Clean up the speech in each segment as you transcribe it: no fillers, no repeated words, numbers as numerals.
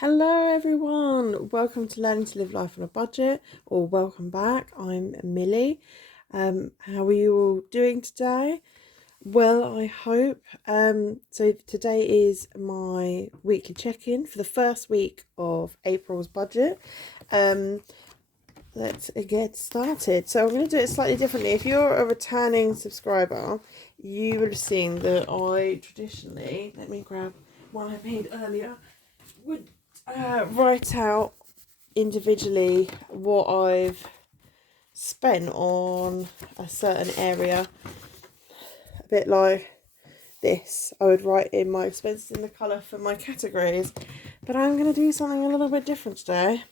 Hello everyone, welcome to Learning to Live Life on a Budget, or welcome back. I'm Millie. How are you all doing today? Well, I hope. So today is my weekly check-in for the first week of April's budget. Let's get started. So I'm going to do it slightly differently. If you're a returning subscriber, you would have seen that I traditionally, let me grab one I made earlier, would write out individually what I've spent on a certain area, a bit like this. I would write in my expenses in the colour for my categories, but I'm going to do something a little bit different today.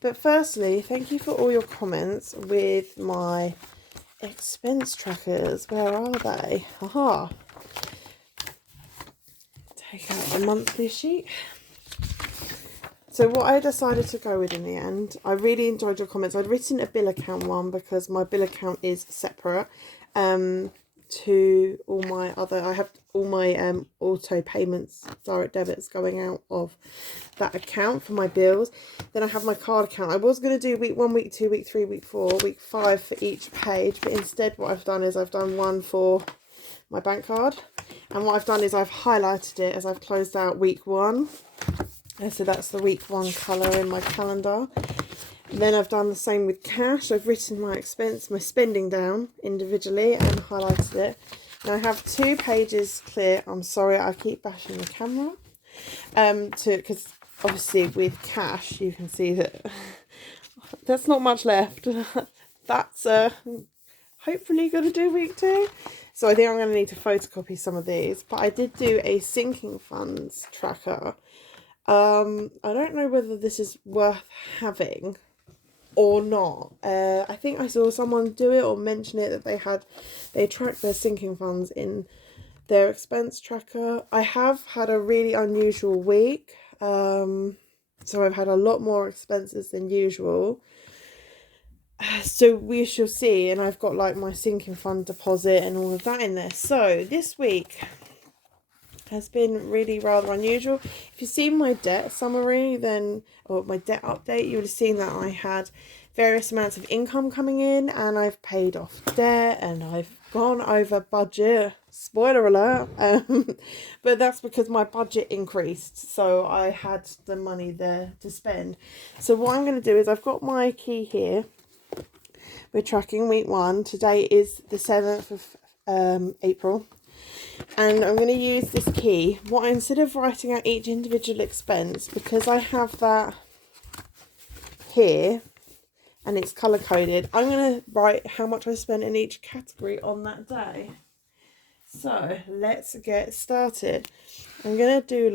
But firstly, thank you for all your comments with my expense trackers. Where are they? Aha! Take out the monthly sheet. So what I decided to go with in the end, I really enjoyed your comments. I'd written a bill account one because my bill account is separate to all my other, I have all my auto payments, direct debits going out of that account for my bills. Then I have my card account. I was going to do week 1, week 2, week 3, week 4, week 5 for each page, but instead what I've done is I've done one for my bank card. And what I've done is I've highlighted it as I've closed out week 1. So that's the week 1 colour in my calendar. And then I've done the same with cash. I've written my spending down individually and highlighted it. And I have 2 pages clear. I'm sorry, I keep bashing the camera. Because obviously with cash, you can see that there's not much left. That's hopefully going to do week 2. So I think I'm going to need to photocopy some of these. But I did do a sinking funds tracker. I don't know whether this is worth having or not. I think I saw someone do it or mention it that they track their sinking funds in their expense tracker. I have had a really unusual week. So I've had a lot more expenses than usual. So we shall see. And I've got like my sinking fund deposit and all of that in there. So this week has been really rather unusual. If you've seen my debt summary, or my debt update, you would have seen that I had various amounts of income coming in and I've paid off debt and I've gone over budget. Spoiler alert. But that's because my budget increased, so I had the money there to spend. So what I'm going to do is I've got my key here. We're tracking week 1. Today is the 7th of April. And I'm going to use this key. Instead of writing out each individual expense, because I have that here and it's colour coded, I'm going to write how much I spent in each category on that day. So let's get started. I'm going to do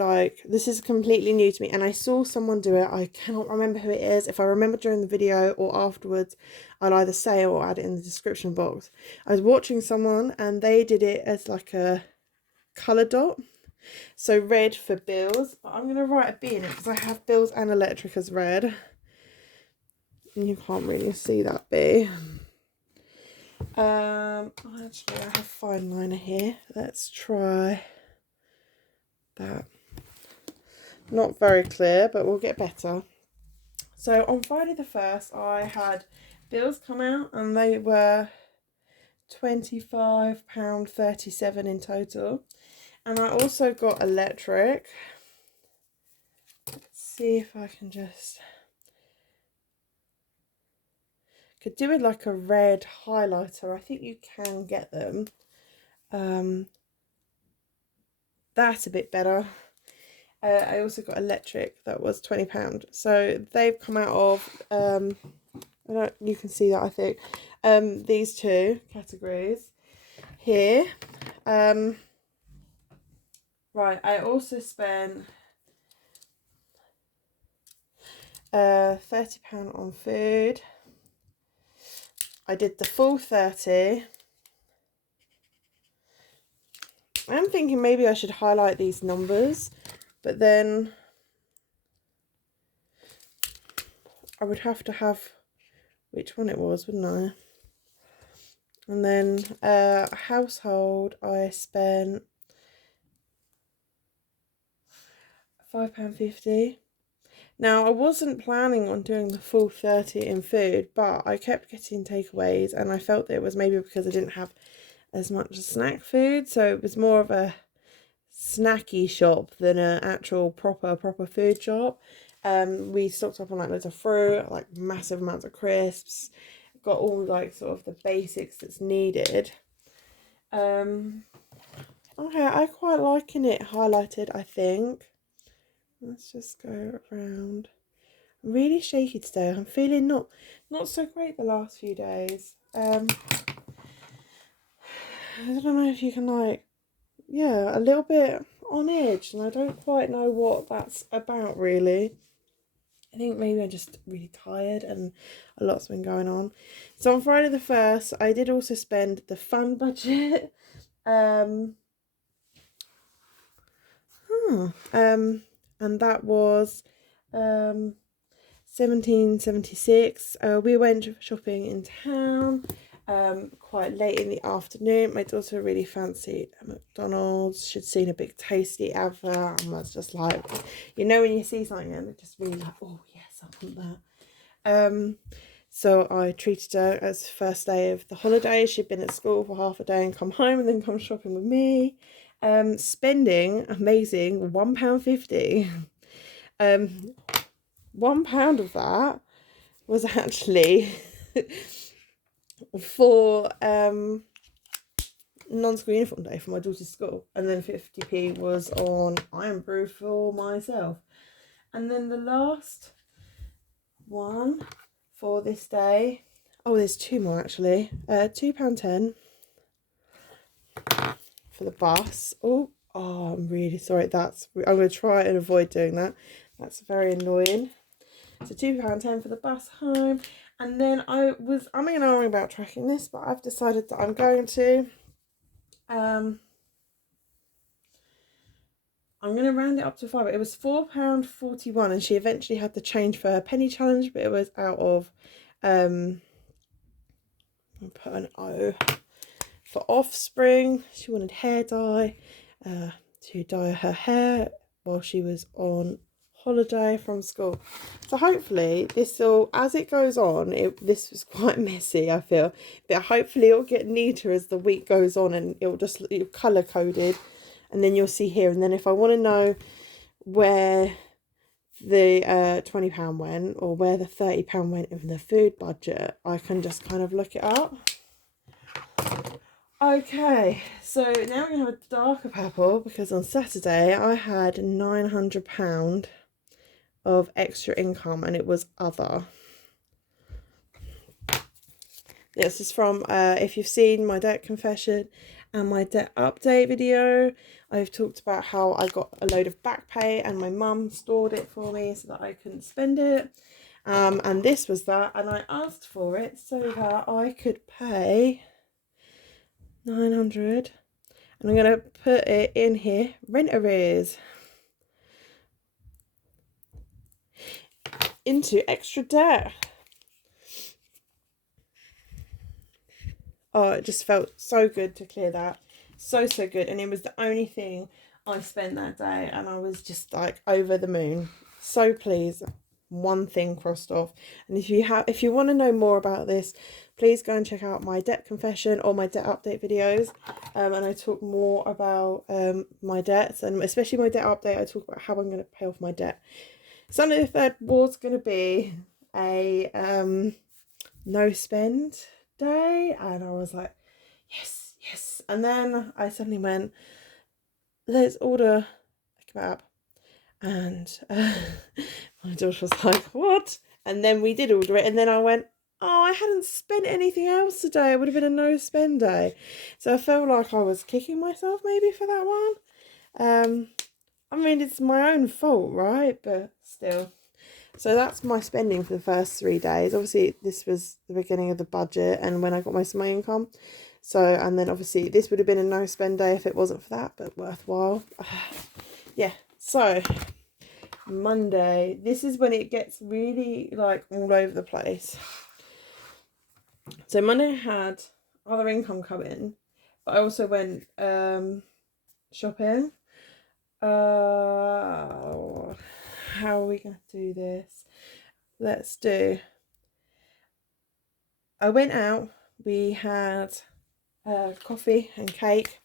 this is completely new to me and I saw someone do it. I cannot remember who it is. If I remember during the video or afterwards, I'll either say it or add it in the description box. I was watching someone and they did it as like a colour dot. So red for bills. But I'm going to write a B in it because I have bills and electric as red. And you can't really see that B. Actually, I have fine liner here. Let's try that. Not very clear, but we'll get better. So on Friday the 1st, I had bills come out and they were £25.37 in total. And I also got electric. Let's see if I can just... Could do it like a red highlighter. I think you can get them. That's a bit better. I also got electric. That was £20. So they've come out of... you can see that, I think. These 2 categories here. Right, I also spent £30 on food. I did the full 30. I'm thinking maybe I should highlight these numbers, but then I would have to have which one it was, wouldn't I? And then household, I spent £5.50. Now, I wasn't planning on doing the full 30 in food, but I kept getting takeaways, and I felt that it was maybe because I didn't have as much snack food, so it was more of a snacky shop than an actual proper food shop. We stocked up on like loads of fruit, like massive amounts of crisps, got all like sort of the basics that's needed. Okay, I quite liking it highlighted, I think. Let's just go around. I'm really shaky today. I'm feeling not so great the last few days. I don't know if you can like, yeah, a little bit on edge, and I don't quite know what that's about really. I think maybe I'm just really tired and a lot's been going on. So on Friday the 1st, I did also spend the fun budget. And that was £17.76. We went shopping in town quite late in the afternoon. My daughter really fancied McDonald's. She'd seen a big tasty advert and was just like, you know, when you see something and it's just really like, oh yes, I want that. So I treated her as the first day of the holiday. She'd been at school for half a day and come home and then come shopping with me. Spending amazing £1.50. £1 of that was actually for non-school uniform day for my daughter's school, and then 50p was on iron proof for myself. And then the last one for this day, oh, there's two more actually. £2.10 for the bus. Oh, I'm really sorry. I'm going to try and avoid doing that. That's very annoying. So £2.10 for the bus home. And then I was umming and ahhing about tracking this, but I've decided that I'm going to. I'm going to round it up to £5. It was £4.41, and she eventually had to change for her penny challenge, but it was out of I'll put an O for Offspring. She wanted hair dye to dye her hair while she was on holiday from school. So hopefully this will, as it goes on, this was quite messy, I feel, but hopefully it'll get neater as the week goes on, and it'll colour coded, and then you'll see here. And then if I want to know where the £20 went, or where the £30 went in the food budget, I can just kind of look it up. Okay, so now we're going to have a darker purple, because on Saturday I had £900 of extra income, and it was other. This is from, if you've seen my debt confession and my debt update video, I've talked about how I got a load of back pay and my mum stored it for me so that I couldn't spend it. And this was that, and I asked for it so that I could pay 900, and I'm going to put it in here, rent arrears, into extra debt. Oh, it just felt so good to clear that. So good. And it was the only thing I spent that day, and I was just like over the moon. So pleased. One thing crossed off. And if you want to know more about this, please go and check out my debt confession or my debt update videos. And I talk more about my debts, and especially my debt update. I talk about how I'm going to pay off my debt. Sunday the 3rd was going to be a no spend day, and I was like, yes. And then I suddenly went, let's order a kebab. And my daughter was like, what? And then we did order it, and then I went, oh, I hadn't spent anything else today. It would have been a no spend day. So I felt like I was kicking myself maybe for that one. I mean, it's my own fault, right? But still. So that's my spending for the first 3 days. Obviously, this was the beginning of the budget and when I got most of my income. So, and then obviously this would have been a no spend day if it wasn't for that, but worthwhile. Yeah, so Monday, this is when it gets really like all over the place. So Monday I had other income come in, but I also went shopping. how are we going to do this? Let's do, I went out, we had coffee and cake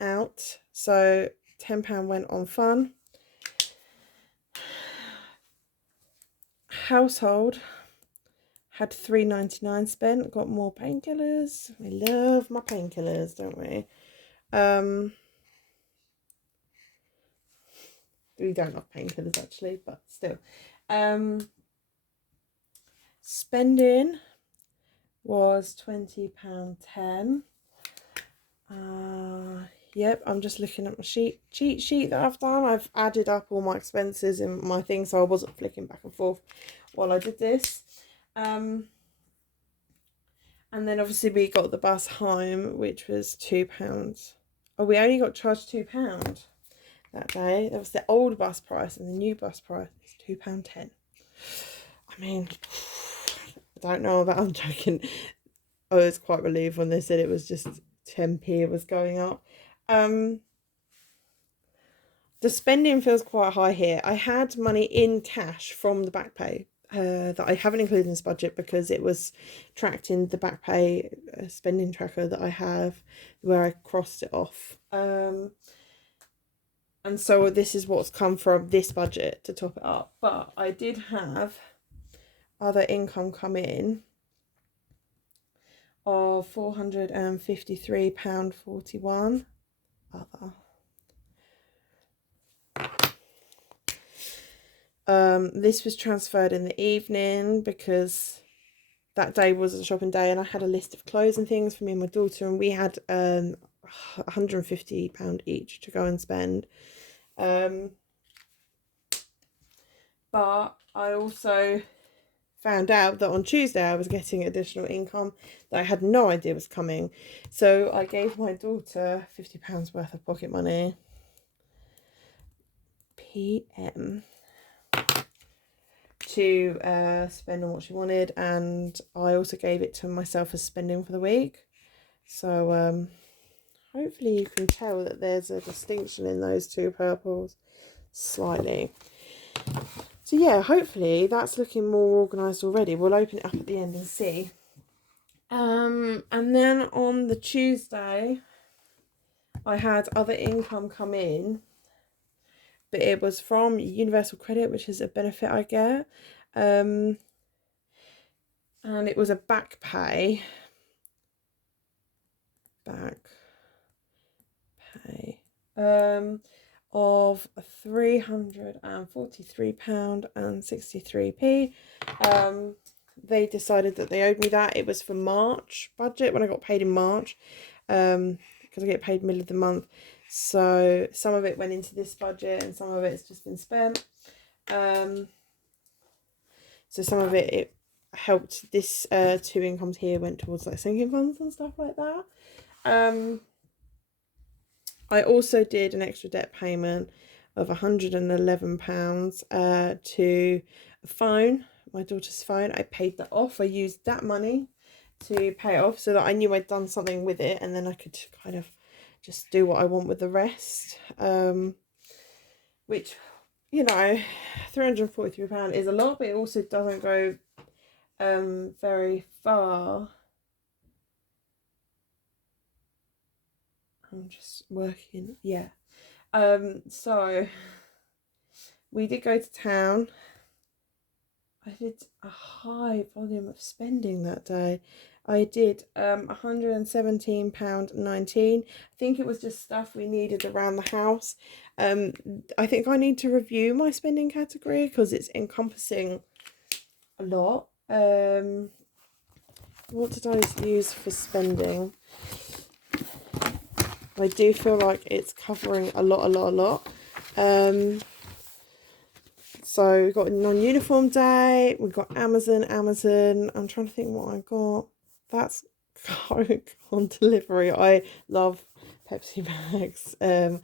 out, so £10 went on fun. Household had £3.99 spent, got more painkillers. We love my painkillers, don't we? We don't love painkillers actually, but still. Spending was £20.10. Yep, I'm just looking at my cheat sheet that I've done. I've added up all my expenses in my thing, so I wasn't flicking back and forth while I did this. And then obviously we got the bus home, which was £2. Oh, we only got charged £2 that day. That was the old bus price, and the new bus price is £2.10. I mean, I don't know about, I'm joking. I was quite relieved when they said it was just 10p it was going up. The spending feels quite high here. I had money in cash from the back pay that I haven't included in this budget because it was tracked in the back pay spending tracker that I have, where I crossed it off. And so this is what's come from this budget to top it up. But I did have other income come in of £453.41. Other. This was transferred in the evening because that day was a shopping day, and I had a list of clothes and things for me and my daughter, and we had £150 each to go and spend. But I also found out that on Tuesday I was getting additional income that I had no idea was coming. So I gave my daughter £50 worth of pocket money. PM. To spend on what she wanted, and I also gave it to myself as spending for the week. So hopefully you can tell that there's a distinction in those two purples slightly. So yeah, hopefully that's looking more organised already. We'll open it up at the end and see. And then on the Tuesday I had other income come in, but it was from Universal Credit, which is a benefit I get. And it was a back pay. Of £343.63. They decided that they owed me that. It was for March budget, when I got paid in March, because I get paid middle of the month. So some of it went into this budget and some of it's just been spent. So some of it helped. This two incomes here went towards like sinking funds and stuff like that. I also did an extra debt payment of £111 to a phone, my daughter's phone. I paid that off. I used that money to pay it off so that I knew I'd done something with it, and then I could kind of just do what I want with the rest. Which, you know, £343 is a lot, but it also doesn't go very far. I'm just working, yeah. So we did go to town. I did a high volume of spending that day. I did £117.19. I think it was just stuff we needed around the house. I think I need to review my spending category because it's encompassing a lot. What did I use for spending? I do feel like it's covering a lot. So we've got non-uniform day, we've got Amazon. I'm trying to think what I got. That's Coke on delivery. I love Pepsi bags and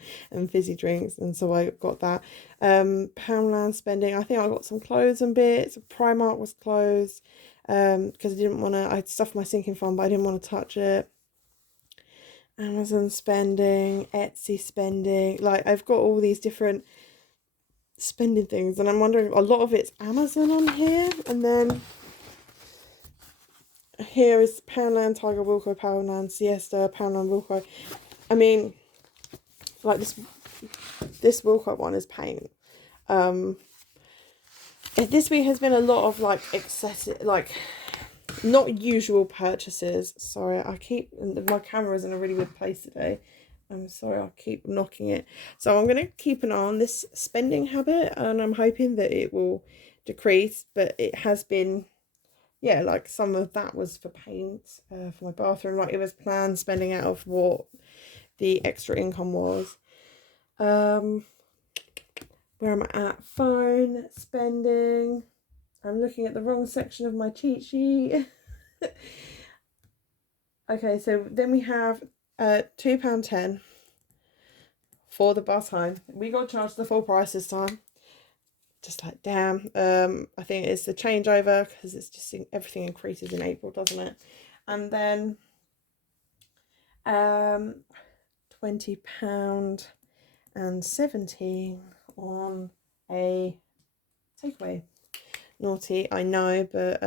fizzy drinks, and so I got that. Poundland spending, I think I got some clothes and bits. Primark was closed because I didn't want to, I'd stuffed my sinking fund, but I didn't want to touch it. Amazon spending, Etsy spending, like I've got all these different spending things, and I'm wondering, a lot of it's Amazon on here, and then here is Poundland, Tiger, Wilco, Poundland, Siesta, Poundland, Wilco. I mean, like this Wilco one is paint. This week has been a lot of like excessive, like not usual purchases. Sorry, my camera's in a really weird place today. I'm sorry, I'll keep knocking it. So I'm going to keep an eye on this spending habit, and I'm hoping that it will decrease, but it has been, yeah, like some of that was for paint, for my bathroom. Like it was planned spending out of what the extra income was. Where am I at? Phone spending. I'm looking at the wrong section of my cheat sheet. Okay, so then we have £2.10 for the bus home. We got charged the full price this time. Just like, damn. I think it's the changeover, because it's just everything increases in April, doesn't it? And then £20 and 17 on a takeaway. Naughty, I know, but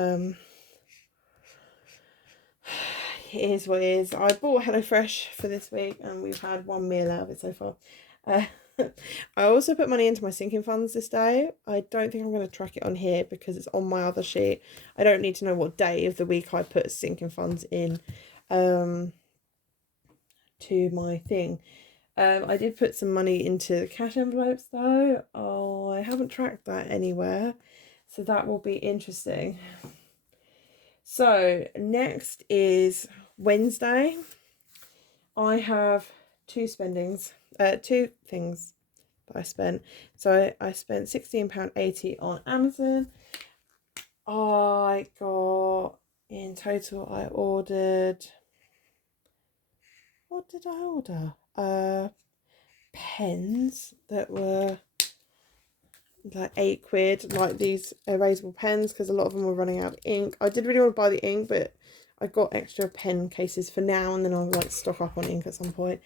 it is what it is. I bought HelloFresh for this week, and we've had one meal out of it so far. I also put money into my sinking funds this day. I don't think I'm going to track it on here because it's on my other sheet. I don't need to know what day of the week I put sinking funds in to my thing. I did put some money into the cash envelopes though. Oh, I haven't tracked that anywhere, so that will be interesting. So next is Wednesday. I have two things that I spent. So I spent £16.80 on Amazon. I got, in total, I ordered, what did I order? Pens that were like £8, like these erasable pens, because a lot of them were running out of ink. I did really want to buy the ink, but I got extra pen cases for now, and then I'll like stock up on ink at some point.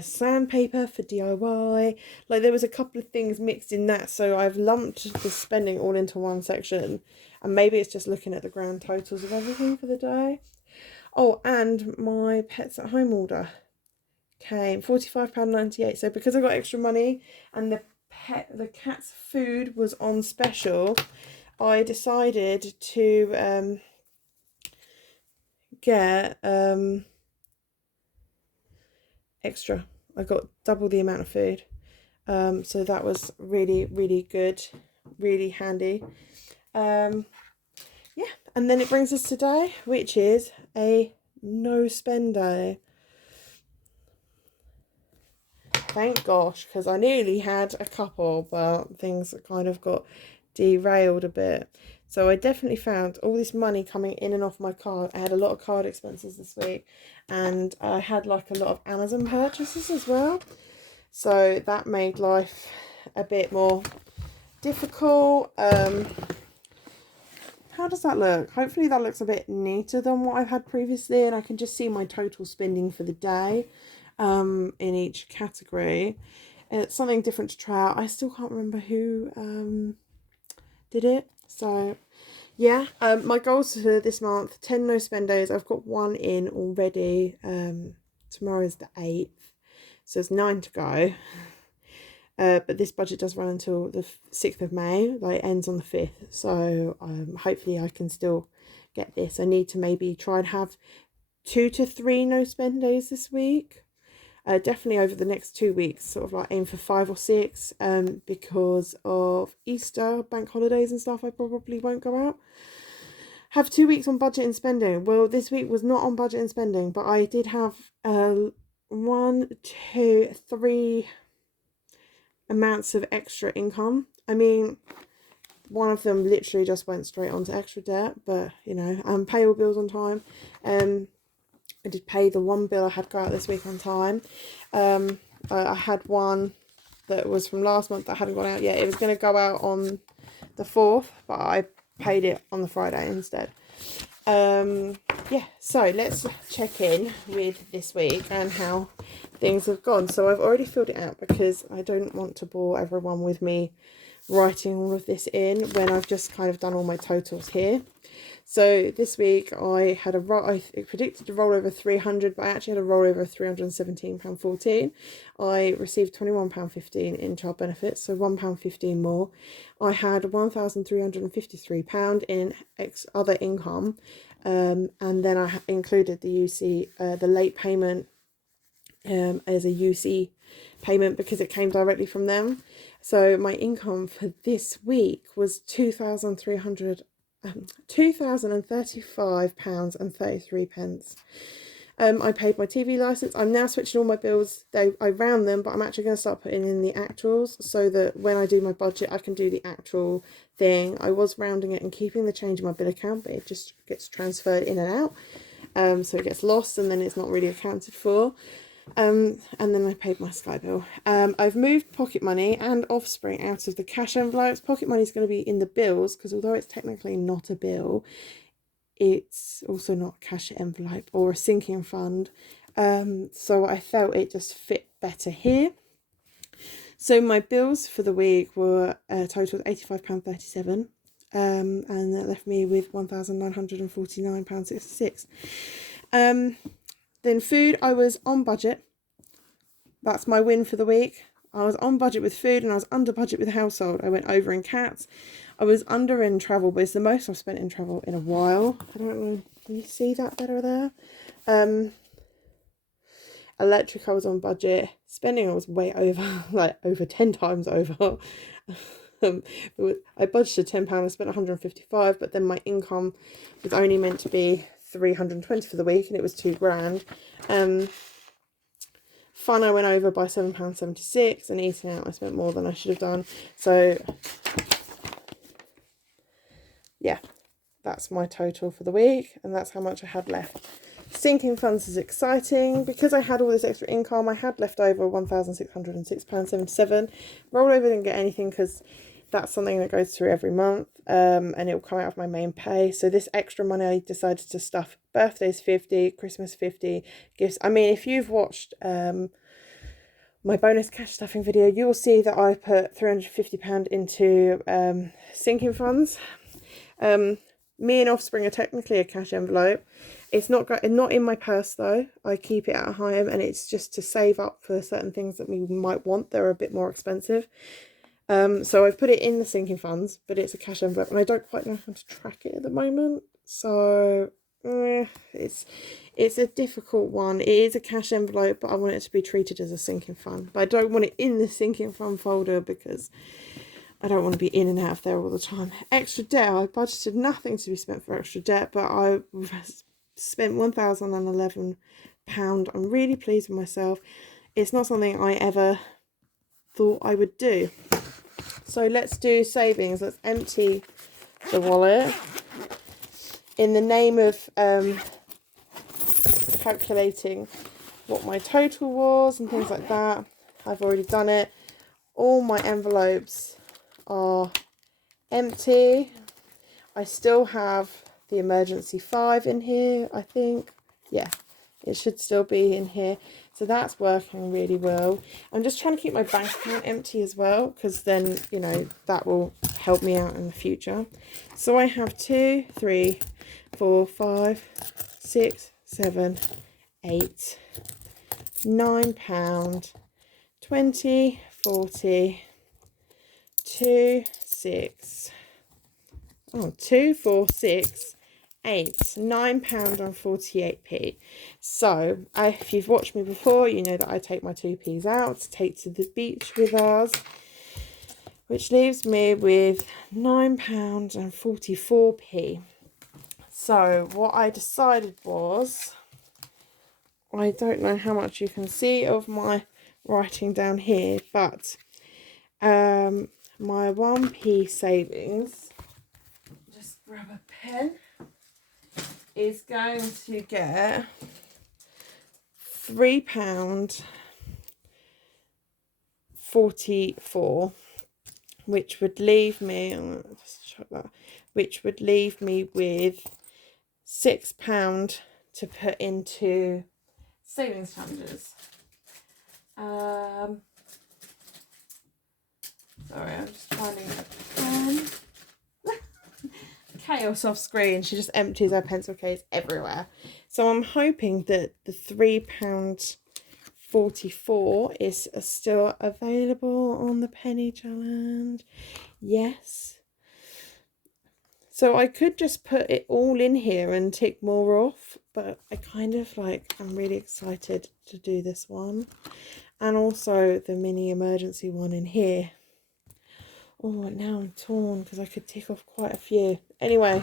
Sandpaper for DIY. Like there was a couple of things mixed in that, so I've lumped the spending all into one section, and maybe it's just looking at the grand totals of everything for the day. Oh, and my Pets at Home order came £45.98. So because I got extra money and the cat's food was on special, I decided to get extra. I got double the amount of food, so that was really, really good, really handy. Yeah, and then it brings us today, which is a no spend day. Thank gosh, because I nearly had a couple, but things kind of got derailed a bit. So I definitely found all this money coming in and off my card. I had a lot of card expenses this week, and I had like a lot of Amazon purchases as well. So that made life a bit more difficult. How does that look? Hopefully that looks a bit neater than what I've had previously, and I can just see my total spending for the day in each category. And it's something different to try out. I still can't remember who did it. So yeah, my goals for this month, 10 no spend days. I've got one in already. Tomorrow's the 8th, so it's 9 to go. But this budget does run until the 6th of May, like ends on the 5th. So hopefully I can still get this. I need to maybe try and have 2 to 3 no spend days this week. Definitely over the next 2 weeks, sort of like aim for 5 or 6, because of Easter, bank holidays and stuff. I probably won't go out. Have 2 weeks on budget and spending. Well, this week was not on budget and spending, but I did have 1, 2, 3 amounts of extra income. I mean, one of them literally just went straight onto extra debt, but you know, pay all bills on time. I did pay the one bill I had go out this week on time. I had one that was from last month that hadn't gone out yet. It was going to go out on the 4th, but I paid it on the Friday instead. Yeah, so let's check in with this week and how things have gone. So I've already filled it out because I don't want to bore everyone with me writing all of this in when I've just kind of done all my totals here. So this week I had I predicted to roll over 300, but I actually had a roll over of £317.14. I received £21.15 in child benefits, so £1.15 more. I had £1,353 in other income, and then I included the UC, the late payment, as a UC payment because it came directly from them. So my income for this week was £2,035.33. I paid my TV license. I'm now switching all my bills. I round them, but I'm actually going to start putting in the actuals so that when I do my budget, I can do the actual thing. I was rounding it and keeping the change in my bill account, but it just gets transferred in and out. So it gets lost and then it's not really accounted for. And then I paid my Sky bill. I've moved pocket money and Offspring out of the cash envelopes. Pocket money is going to be in the bills because although it's technically not a bill, it's also not a cash envelope or a sinking fund. So I felt it just fit better here. So my bills for the week were totaled £85.37. And that left me with £1,949.66. Then food, I was on budget. That's my win for the week. I was on budget with food and I was under budget with household. I went over in cats. I was under in travel, but it's the most I've spent in travel in a while. I don't know, can you see that better there? Electric, I was on budget. Spending, I was way over, like over 10 times over. I budgeted £10, I spent 155, but then my income was only meant to be 320 for the week and it was £2,000. Fun, I went over by £7.76, and eating out I spent more than I should have done. So yeah, that's my total for the week, and that's how much I had left. Sinking funds is exciting because I had all this extra income. I had left over £1,606.77. Rollover didn't get anything because that's something that goes through every month, and it will come out of my main pay. So this extra money I decided to stuff birthdays 50, Christmas 50, gifts. I mean, if you've watched my bonus cash stuffing video, you will see that I put £350 into sinking funds. Me and Offspring are technically a cash envelope. It's not in my purse though. I keep it at home, and it's just to save up for certain things that we might want. They're a bit more expensive. So I've put it in the sinking funds, but it's a cash envelope and I don't quite know how to track it at the moment. So it's a difficult one. It is a cash envelope, but I want it to be treated as a sinking fund. But I don't want it in the sinking fund folder because I don't want to be in and out of there all the time. Extra debt, I budgeted nothing to be spent for extra debt, but I spent £1,011. I'm really pleased with myself. It's not something I ever thought I would do. So let's do savings. Let's empty the wallet. In the name of calculating what my total was and things like that, I've already done it. All my envelopes are empty. I still have the emergency 5 in here, I think. Yeah, it should still be in here. So that's working really well. I'm just trying to keep my bank account empty as well, because then, you know, that will help me out in the future. So I have 2, 3, 4, 5, 6, 7, 8, £9, 20, 40, 2, 6, 2, 4, 6, 8, £9 and 48p. So if you've watched me before, you know that I take my 2p's out to take to the beach with us, which leaves me with £9 and 44p. So what I decided was, I don't know how much you can see of my writing down here, but my 1p savings, just grab a pen, is going to get £3.44, which would leave me, which would leave me with £6 to put into savings challenges. So Sorry, I'm just finding a pen. Chaos off screen. She just empties her pencil case everywhere. So I'm hoping that the £3.44 is still available on the penny challenge. Yes. So I could just put it all in here and tick more off, but I kind of I'm really excited to do this one. And also the mini emergency one in here. Oh, now I'm torn because I could tick off quite a few. Anyway,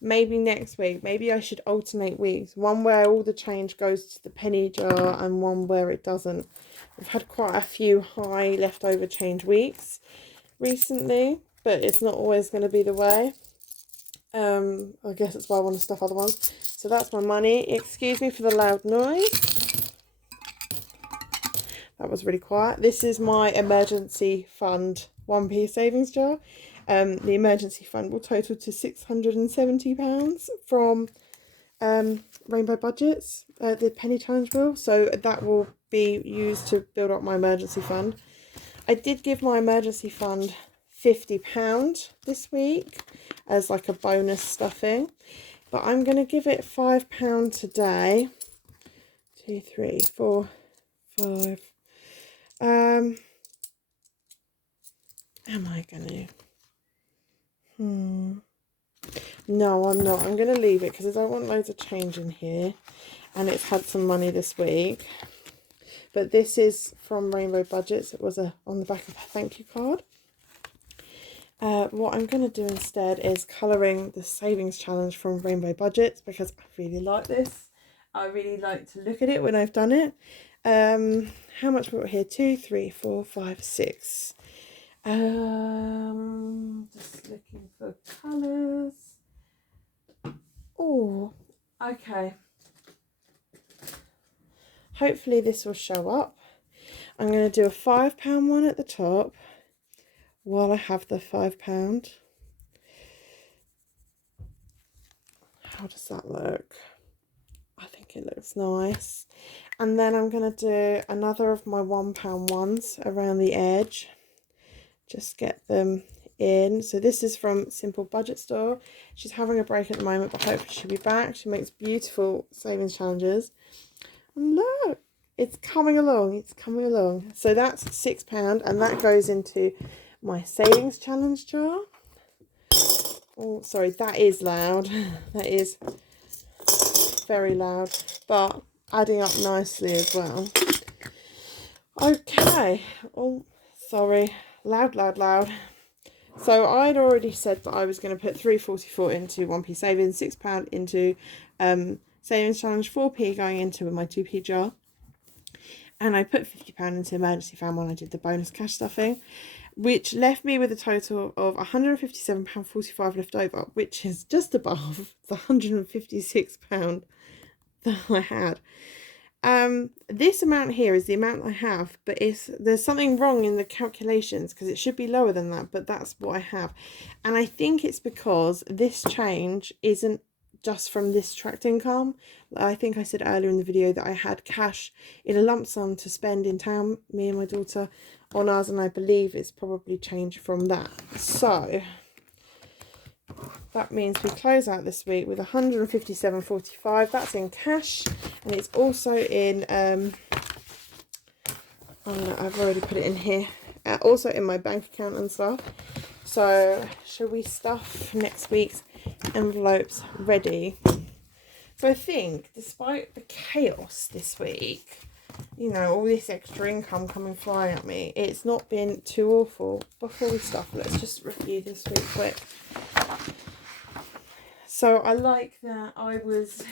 maybe next week. Maybe I should alternate weeks. One where all the change goes to the penny jar and one where it doesn't. I've had quite a few high leftover change weeks recently, but it's not always going to be the way. I guess that's why I want to stuff other ones. So that's my money. Excuse me for the loud noise. That was really quiet. This is my emergency fund 1p savings jar. The emergency fund will total to £670 from Rainbow Budgets, the penny challenge bill. So that will be used to build up my emergency fund. I did give my emergency fund £50 this week as like a bonus stuffing, but I'm going to give it £5 today. 2, 3, 4, 5. Am I going to? No, I'm not. I'm going to leave it because I don't want loads of change in here. And it's had some money this week. But this is from Rainbow Budgets. It was on the back of a thank you card. What I'm going to do instead is colouring the savings challenge from Rainbow Budgets because I really like this. I really like to look at it when I've done it. How much we got here? 2, 3, 4, 5, 6. Just looking for colours. Oh, okay. Hopefully this will show up. I'm going to do a £5 one at the top while I have the £5. How does that look? I think it looks nice. And then I'm going to do another of my £1 ones around the edge. Just get them in. So this is from Simple Budget Store. She's having a break at the moment, but hopefully she'll be back. She makes beautiful savings challenges. And look, it's coming along. It's coming along. So that's £6, and that goes into my savings challenge jar. Oh, sorry, that is loud. That is very loud, but adding up nicely as well. Okay. Oh, sorry. Loud, loud, loud. So I'd already said that I was going to put £3.44 into 1p savings, £6 into savings challenge, 4p going into my 2p jar. And I put £50 into emergency fund when I did the bonus cash stuffing, which left me with a total of £157.45 left over, which is just above the £156 that I had. This amount here is the amount I have, but there's something wrong in the calculations because it should be lower than that, but that's what I have. And I think it's because this change isn't just from this tracked income. I think I said earlier in the video that I had cash in a lump sum to spend in town, me and my daughter, on ours, and I believe it's probably changed from that. So that means we close out this week with £157.45. That's in cash, and it's also in I've already put it in here, also in my bank account and stuff. So shall we stuff next week's envelopes ready? So I think despite the chaos this week, you know, all this extra income coming flying at me, it's not been too awful. Before we stuff, let's just review this week quick. So I like that I was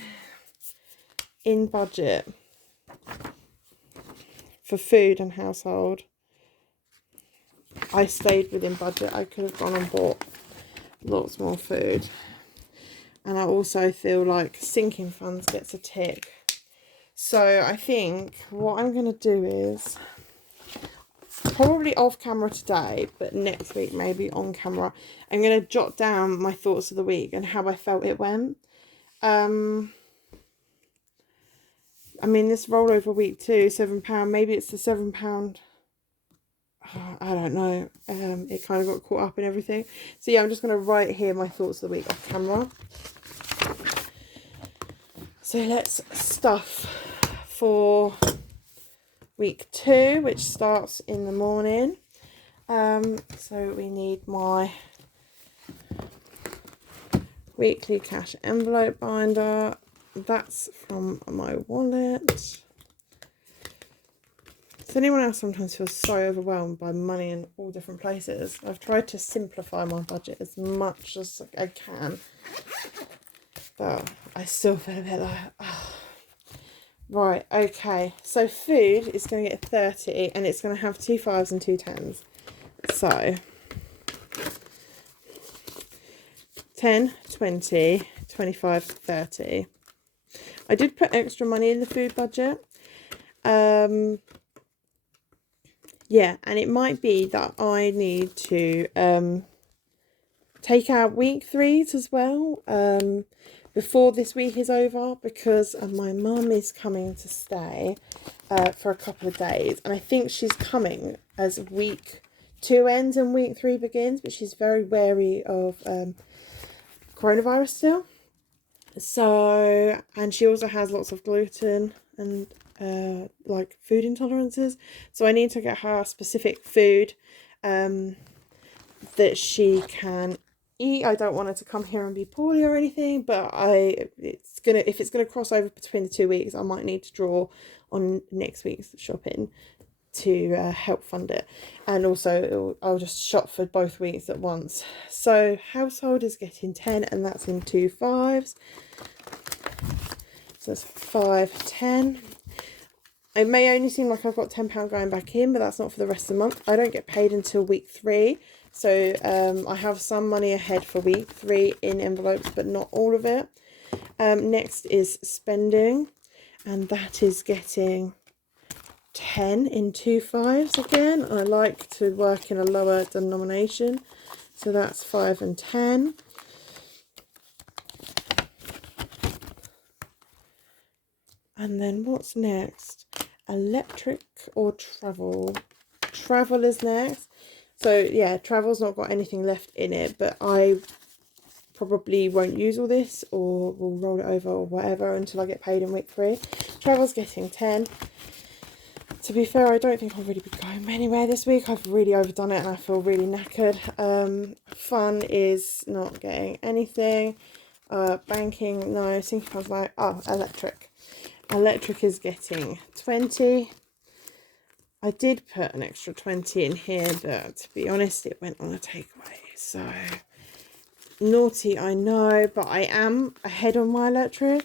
in budget for food and household. I stayed within budget. I could have gone and bought lots more food. And I also feel like sinking funds gets a tick. So I think what I'm going to do is probably off camera today, but next week maybe on camera, I'm going to jot down my thoughts of the week and how I felt it went. I mean, this rollover week too, £7, maybe it's the £7 I don't know, it kind of got caught up in everything. So yeah, I'm just going to write here my thoughts of the week off camera. So let's stuff for week 2, which starts in the morning. So we need my weekly cash envelope binder. That's from my wallet. Does anyone else sometimes feel so overwhelmed by money in all different places? I've tried to simplify my budget as much as I can, but I still feel a bit like, oh. Right, okay. So food is going to get 30, and it's going to have 2 5s and 2 10s. So 10, 20, 25, 30. I did put extra money in the food budget. Yeah, and it might be that I need to take out week 3s as well before this week is over, because my mum is coming to stay for a couple of days, and I think she's coming as week 2 ends and week 3 begins, but she's very wary of coronavirus still. So, and she also has lots of gluten and like food intolerances, so I need to get her specific food that she can eat. I don't want her to come here and be poorly or anything, but if it's gonna cross over between the 2 weeks, I might need to draw on next week's shopping to help fund it. And also I'll just shop for both weeks at once. So household is getting 10, and that's in 2 5s. So that's 5, 10. It may only seem like I've got £10 going back in, but that's not for the rest of the month. I don't get paid until week 3. So I have some money ahead for week 3 in envelopes, but not all of it. Next is spending, and that is getting 10 in 2 5s again. I like to work in a lower denomination, so that's 5 and 10. And then what's next? Electric or travel? Travel is next. So yeah, travel's not got anything left in it, but I probably won't use all this, or will roll it over or whatever until I get paid in week 3. Travel's getting 10. To be fair, I don't think I'll really be going anywhere this week. I've really overdone it and I feel really knackered. Fun is not getting anything. Banking, no. Thinking I was like, oh, electric. Electric is getting 20. I did put an extra 20 in here, but to be honest, it went on a takeaway. So naughty, I know, but I am ahead on my electric.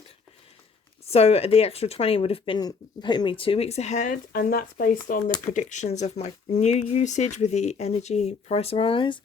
So the extra 20 would have been putting me 2 weeks ahead, and that's based on the predictions of my new usage with the energy price rise.